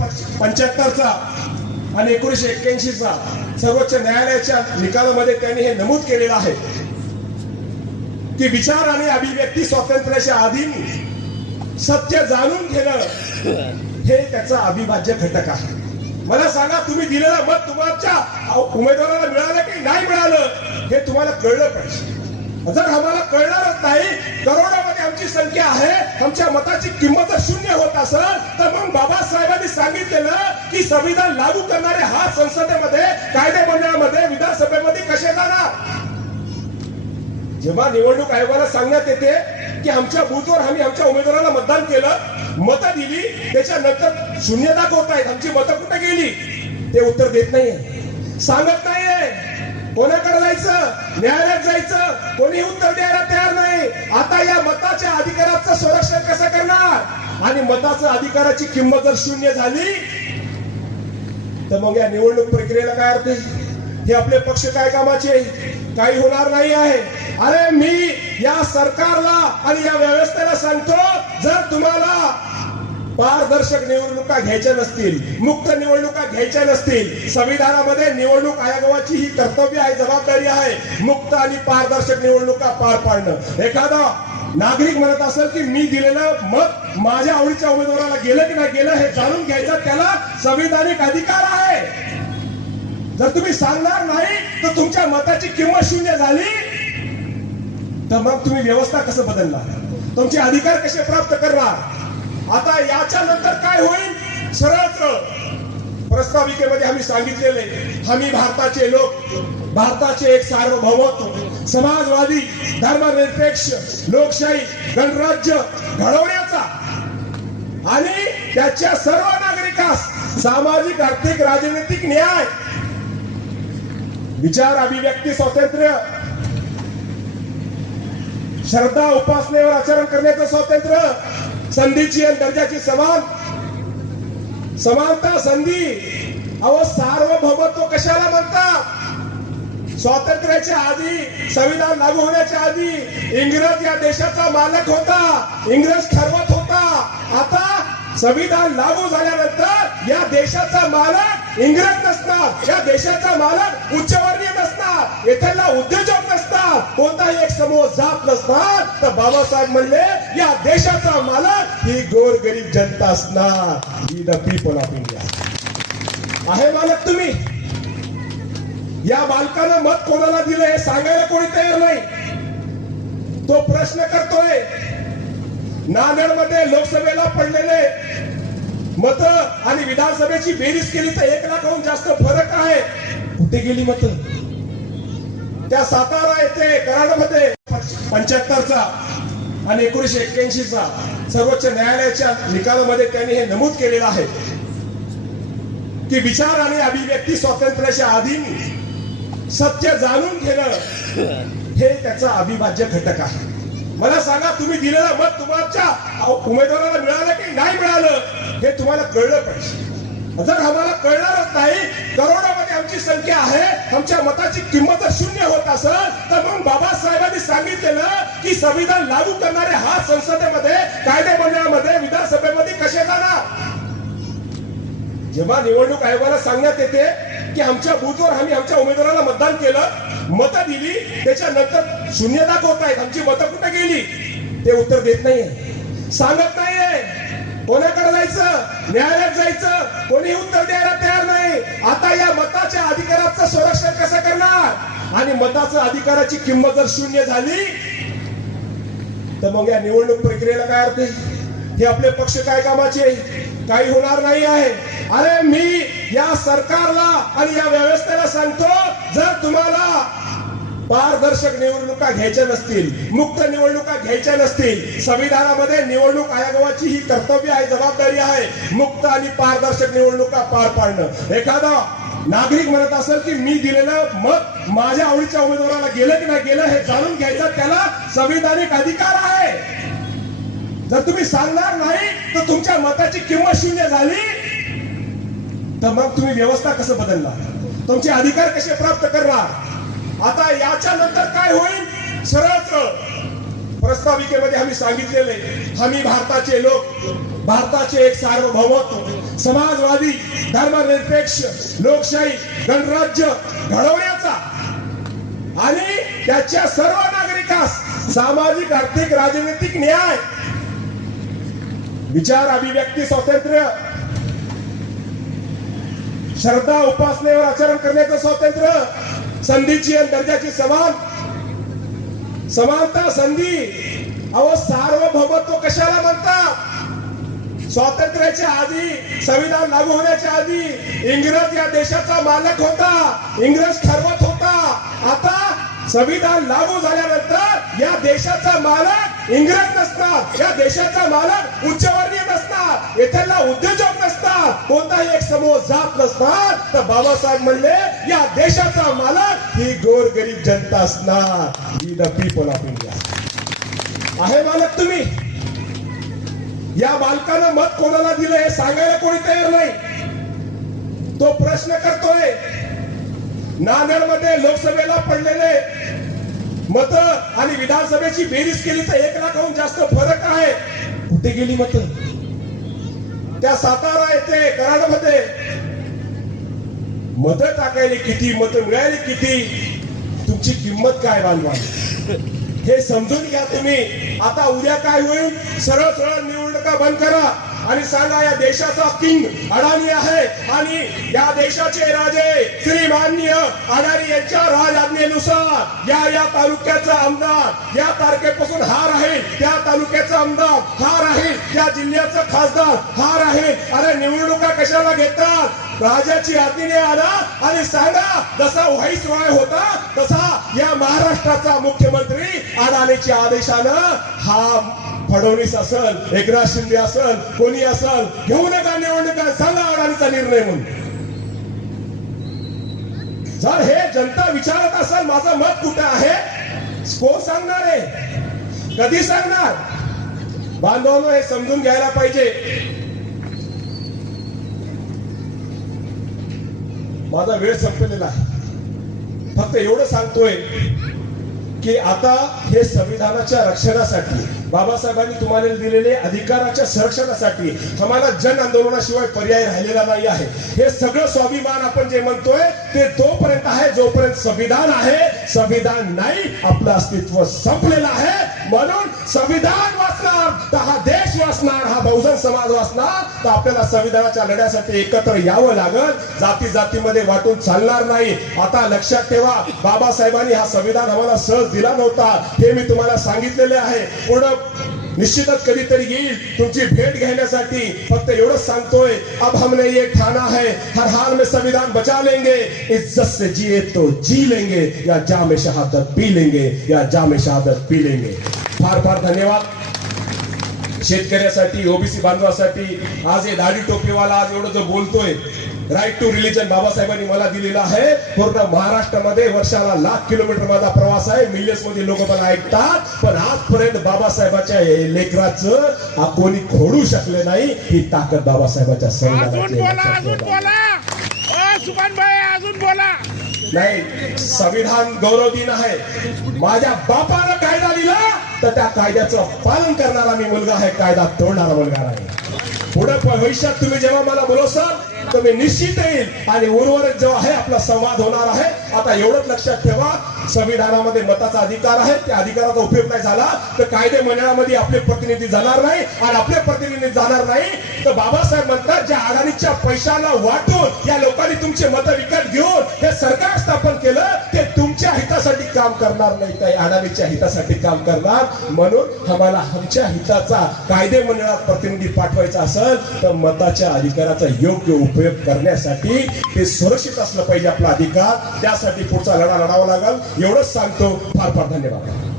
पंच्याहत्तरचा आणि एकोणीशे एक्क्याऐंशीचा सर्वोच्च न्यायालयाच्या निकालामध्ये त्यांनी हे नमूद केलेलं आहे. की विचार आणि अभिव्यक्ती स्वातंत्र्याच्या अधीन सत्य जाणून घेणं हे त्याचा अविभाज्य घटक आहे. मला सांगा तुम्ही दिलेलं मत तुमच्या उमेदवाराला मिळालं की नाही मिळालं हे तुम्हाला कळलं पाहिजे. जर आम्हाला कळणारच नाही करोडो आमची संख्या आहे. आमच्या मताची किंमत शून्य होत असेल तर मग बाबासाहेबांनी सांगितलेलं की संविधान लागू करणारे हा संसदेमध्ये कायदे मंडळामध्ये विधानसभेमध्ये कसे जाणार? जेव्हा निवडणूक आयोगाला सांगण्यात येते की आमच्या बूथवर आम्ही आमच्या उमेदवाराला मतदान केलं मतं दिली त्याच्यानंतर शून्य दाखवत आहेत. आमची मतं कुठे गेली? ते उत्तर देत नाहीये. सांगत नाहीये. कोणाकडे जायचं? न्यायालयात जायचं. कोणी उत्तर द्यायला आणि मताचं अधिकाराची किंमत जर शून्य झाली तर मग या निवडणूक प्रक्रियेला काय अर्थ हे आपले पक्ष काय कामाचे काही होणार नाही आहे. अरे मी या सरकारला आणि या व्यवस्थेला सांगतो जर तुम्हाला पारदर्शक निवडणुका घ्यायच्या नसतील मुक्त निवडणुका घ्यायच्या नसतील संविधानामध्ये निवडणूक आयोगाची ही कर्तव्य आहे जबाबदारी आहे मुक्त आणि पारदर्शक निवडणुका पार पाडणं. एखादा नागरिक म्हणत असेल की मी दिलेलं मत माझ्या आवडीच्या उमेदवाराला गेलं की नाही गेलं हे जाणून घ्यायचं त्याला संविधानिक अधिकार आहे. जर तुम्ही सांगणार नाही तर तुमच्या मताची किंमत शून्य झाली तर मग तुम्ही व्यवस्था कसं बदलणार? तुमचे अधिकार कसे प्राप्त करणार? आता याच्या नंतर काय होईल? सरळ प्रस्ताविकेमध्ये आम्ही सांगितलेले आम्ही भारताचे लोक भारताचे एक सार्वभौमत्व समाजवादी धर्मनिरपेक्ष लोकशाही गणराज्य घडवण्याचा आणि त्याच्या सर्व नागरिकास सामाजिक आर्थिक राजनैतिक न्याय. विचार अभिव्यक्ती स्वातंत्र्य. श्रद्धा उपासनेवर आचरण करण्याचं स्वातंत्र्य. संधीची आणि दर्जाची समान. समानता संधी. अहो सार्वभौमत्व कशाला म्हणतात? स्वातंत्र्याच्या आधी संविधान लागू होण्याच्या आधी इंग्रज या देशाचा मालक होता इंग्रज ठरवत होता. आता संविधान लागू झाल्यानंतर या देशाचा मालक इंग्रज नसतात या देशाचा मालक उच्चवर्णीय नसतात येथेला उद्योजक नसतात कोणताही एक समूह जात नसतात तर बाबासाहेब म्हणले या देशाचा मालक ही गोर गरीब जनता असणार. ही द पीपल ऑफ इंडिया आहे मालक तुम्ही. या बालकानं मत कोणाला दिलं हे सांगायला कोणी तयार नाही. तो प्रश्न करतोय. नांदेडमध्ये लोकसभेला पडलेले मत आणि विधानसभेची बेरीज केली तर एक लाखाहून जास्त फरक आहे. कुठे गेली मत? त्या सातारा येथे कराडमध्ये पंच्याहत्तरचा आणि एकोणीशे एक्क्याऐंशीचा सर्वोच्च न्यायालयाच्या निकालामध्ये त्यांनी हे नमूद केलेलं आहे. की विचार आणि अभिव्यक्ती स्वातंत्र्याच्या अधीन सत्य जाणून घेणं हे त्याचा अविभाज्य घटक आहे. मला सांगा तुम्ही दिलेलं मत तुमच्या उमेदवाराला मिळालं की नाही मिळालं हे तुम्हाला कळलं पाहिजे. जर आम्हाला कळणारच नाही करोडामध्ये आमची संख्या आहे आमच्या मताची किंमत शून्य होत असेल तर मग बाबासाहेबांनी सांगितलेलं की संविधान लागू करणारे हा संसदेमध्ये कायदे मंडळामध्ये विधानसभेमध्ये कसे जाणार? जेव्हा निवडणूक आयोगाला सांगण्यात येते की आमच्या बूथवर आम्ही आमच्या उमेदवाराला मतदान केलं मतं दिली त्याच्यानंतर शून्य दाखवत आहेत. आमची मतं कुठे गेली? ते उत्तर देत नाहीये. सांगत नाहीये. कोणाकडे जायचं? न्यायालयात जायचं. कोणी उत्तर द्यायला तयार नाही. आता या मताच्या अधिकाराचं संरक्षण कसं करणार? आणि मताचं अधिकाराची किंमत जर शून्य झाली तर मग या निवडणूक प्रक्रियेला काय अर्थ हे आपले पक्ष काय कामाचे काही होणार नाही आहे. अरे मी या सरकारला आणि या व्यवस्थेला सांगतो जर तुम्हाला पारदर्शक निवडणुका घ्यायच्या नसतील मुक्त निवडणुका घ्यायच्या नसतील संविधानामध्ये निवडणूक आयोगाची ही कर्तव्य आहे जबाबदारी आहे मुक्त आणि पारदर्शक निवडणुका पार पाडणं. एखादा नागरिक म्हणत असेल की मी दिलेलं मत माझ्या आवडीच्या उमेदवाराला गेलं की नाही गेलं हे जाणून घ्यायचं त्याला संविधानिक अधिकार आहे. जर तुम्ही सांगणार नाही तर तुमच्या मताची किंमत शून्य झाली तर मग तुम्ही व्यवस्था कसं बदलणार? तुमचे अधिकार कसे प्राप्त करणार? आता याच्या नंतर काय होईल? सरळ प्रस्ताविकेमध्ये आम्ही सांगितलेले आम्ही भारताचे लोक भारताचे एक सार्वभौमत्व समाजवादी धर्मनिरपेक्ष लोकशाही गणराज्य घडवण्याचा आणि त्याच्या सर्व नागरिकास सामाजिक आर्थिक राजनैतिक न्याय. विचार अभिव्यक्ती स्वातंत्र्य श्रद्धा उपासनेवर आचरण करण्याचं स्वातंत्र्य संधीची आणि दर्जाची समान समानता संधी अहो सार्वभौमत्व कशाला म्हणतात? स्वातंत्र्याच्या आधी संविधान लागू होण्याच्या आधी इंग्रज या देशाचा मालक होता इंग्रज ठरवत होता. आता संविधान लागू झाल्यानंतर या देशाचा मालक इंग्रज नसतात. या देशाचा मालक उच्चवर्णीय नसतात. येथेला उद्योजक नसतात. कोणताही एक समूह जात नसतात तर बाबासाहेब म्हणले या देशाचा मालक ही गोरगरीब जनता असणार. ही द पीपल ऑफ इंडिया आहे मालक तुम्ही. या मालकानं मत कोणाला दिलं हे सांगायला कोणी तयार नाही. तो प्रश्न करतोय. नांदेडमध्ये लोकसभेला पडलेले मत आणि विधानसभेची बेरीज केली तर एक लाखाहून जास्त फरक आहे. कुठे गेली मत? त्या सातारा येथे कराडमध्ये. मत टाकायला किती मत मिळाली किती? तुमची किंमत काय बांधवा हे समजून घ्या तुम्ही. आता उद्या काय होईल? सरळ सरळ निवडणुका बंद करा. आणि सांगा या देशाचा किंग अडाणी आहे. आणि या देशाचे राजे श्री माननीय अडाणी यांच्या राजआज्ञेनुसार या या तालुक्याचा आमदार या तारखेपासून हा राहील त्या तालुक्याचा आमदार हा राहील त्या जिल्ह्याचा खासदार हा राहील अरे निवडणुका कशाला घेतात? राजाची आज्ञेने आला आणि सांगा जसा व्हाईस रॉय होता तसा या महाराष्ट्राचा मुख्यमंत्री अडाणीच्या आदेशानं हा फडणवीस असल एकनाथ शिंदे असल कोणी असल घेऊ नका निवडणुका सांगा अडाणीचा निर्णय म्हणून. जर हे जनता विचारत असेल माझं मत कुठे आहे? कोण सांगणार आहे? कधी सांगणार? बांधवांनो हे समजून घ्यायला पाहिजे. माझा वेळ संपलेला आहे. फक्त एवढं सांगतोय की आता हे संविधानाच्या रक्षणासाठी बाबासाहेबांनी तुम्हाला दिलेले अधिकाराच्या संरक्षणासाठी तुम्हाला जन आंदोलनाशिवाय पर्याय राहिलेला नाही आहे. हे सगळं स्वाभिमान आपण जे म्हणतोय ते तोपर्यंत आहे जोपर्यंत संविधान आहे संविधान नाही आपलं अस्तित्व संपलेलं आहे. म्हणून संविधान वाचणार तर हा देश वाचणार हा बहुजन समाज वाचणार. तर आपल्याला संविधानाच्या लढ्यासाठी एकत्र यावं लागल. जाती जातीमध्ये वाटून चालणार नाही. आता लक्षात ठेवा बाबासाहेबांनी हा संविधान आम्हाला सहज दिला नव्हता. हे मी तुम्हाला सांगितलेले आहे. पुढं निश्चितच कधीतरी येईल तुमची भेट घेण्यासाठी. फक्त एवढंच सांगतोय, अब हमने ये ठाना है. हर हाल में संविधान बचा लेंगे. इज़्ज़त से जिए तो जी लेंगे, या जाम शहादत पी लेंगे, या जाम शहादत पी लेंगे. फार फार धन्यवाद. शेतकऱ्यासाठी, ओबीसी बांधवासाठी, आज हे दाढी टोपीवाला आज एवढं जो बोलतोय राईट टू रिलीजन बाबासाहेबांनी मला दिलेला आहे. पूर्ण महाराष्ट्रामध्ये वर्षाला लाख किलोमीटर माझा प्रवास आहे. मिलियन्समध्ये लोक मला ऐकतात. पण आजपर्यंत बाबासाहेबाच्या लेकराचं कोणी खोडू शकले नाही. ही ताकद बाबासाहेबाच्या बोला. नाही संविधान गौरव दिन आहे. माझ्या बापानं कायदा दिला तर त्या कायद्याचं पालन करणारा मी मुलगा आहे कायदा तोडणारा मुलगा नाही. पुढे भविष्यात तुम्ही जेव्हा मला बोलवसाल तर मी निश्चित येईल. आणि उर्वरित जेव्हा आहे आपला संवाद होणार आहे. आता एवढंच लक्षात ठेवा संविधानामध्ये मताचा अधिकार आहे त्या अधिकाराचा उपयोग नाही झाला तर कायदे मंडळामध्ये आपले प्रतिनिधी जाणार नाही आणि आपले प्रतिनिधी जाणार नाही. तर बाबासाहेब म्हणतात ज्या अडाणीच्या पैशाला वाटून या लोकांनी तुमचे मत विकत घेऊन हे सरकार स्थापन केलं ते तुमच्या हितासाठी काम करणार नाही. काही अडाणीच्या हितासाठी काम करणार. म्हणून आम्हाला आमच्या हिताचा कायदे मंडळात प्रतिनिधी पाठवायचा असेल तर मताच्या अधिकाराचा योग्य उपयोग करण्यासाठी ते सुरक्षित असलं पाहिजे आपला अधिकार. त्यासाठी पुढचा लढा लढावा लागल. एवढंच सांगतो. फार फार धन्यवाद.